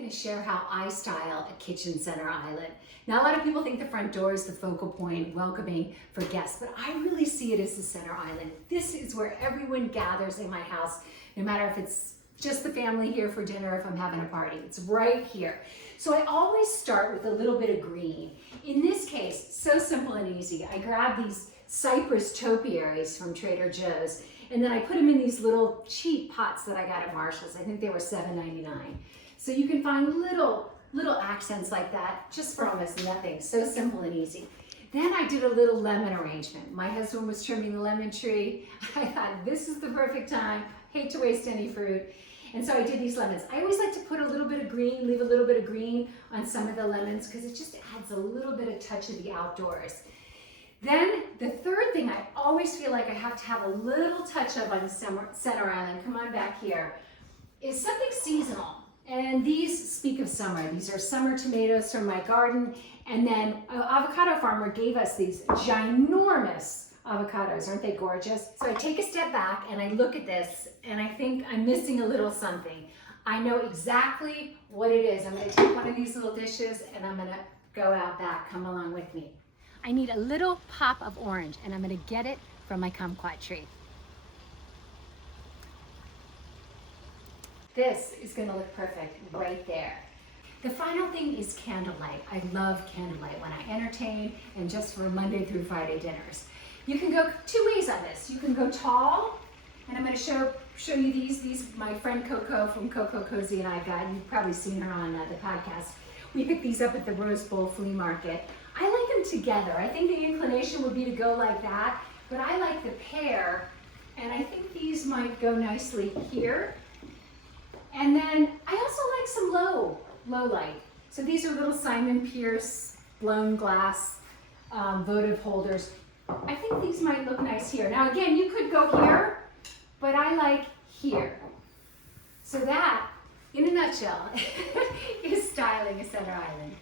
going to share how I style a kitchen center island. Now, a lot of people think the front door is the focal point, welcoming for guests, but I really see it as the center island. This is where everyone gathers in my house, no matter if it's just the family here for dinner, if I'm having a party. It's right here. So I always start with a little bit of green. In this case, so simple and easy. I grab these cypress topiaries from Trader Joe's, and then I put them in these little cheap pots that I got at Marshall's. I think they were $7.99. So you can find little accents like that just for almost nothing. So simple and easy. Then I did a little lemon arrangement. My husband was trimming the lemon tree. I thought this is the perfect time. Hate to waste any fruit. And so I did these lemons. I always like to put a little bit of green, leave a little bit of green on some of the lemons because it just adds a little bit of touch of the outdoors. Then the third thing I always feel like I have to have a little touch of on the center island, come on back here, is something seasonal. And these speak of summer. These are summer tomatoes from my garden. And then an avocado farmer gave us these ginormous avocados. Aren't they gorgeous? So I take a step back and I look at this and I think I'm missing a little something. I know exactly what it is. I'm going to take one of these little dishes and I'm going to go out back. Come along with me. I need a little pop of orange and I'm going to get it from my kumquat tree. This is going to look perfect right there. The final thing is candlelight. I love candlelight when I entertain and just for Monday through Friday dinners. You can go two ways on this. You can go tall, and I'm going to show you these my friend Coco from Coco Cozy and I got. You've probably seen her on the podcast. We picked these up at the Rose Bowl flea market. I like them together. I think the inclination would be to go like that, but I like the pair, and I think these might go nicely here. And then I also like some low light. So these are little Simon Pierce blown glass votive holders. I think these might look nice here. Now again, you could go here, but I like here. So that, in a nutshell, is styling a center island.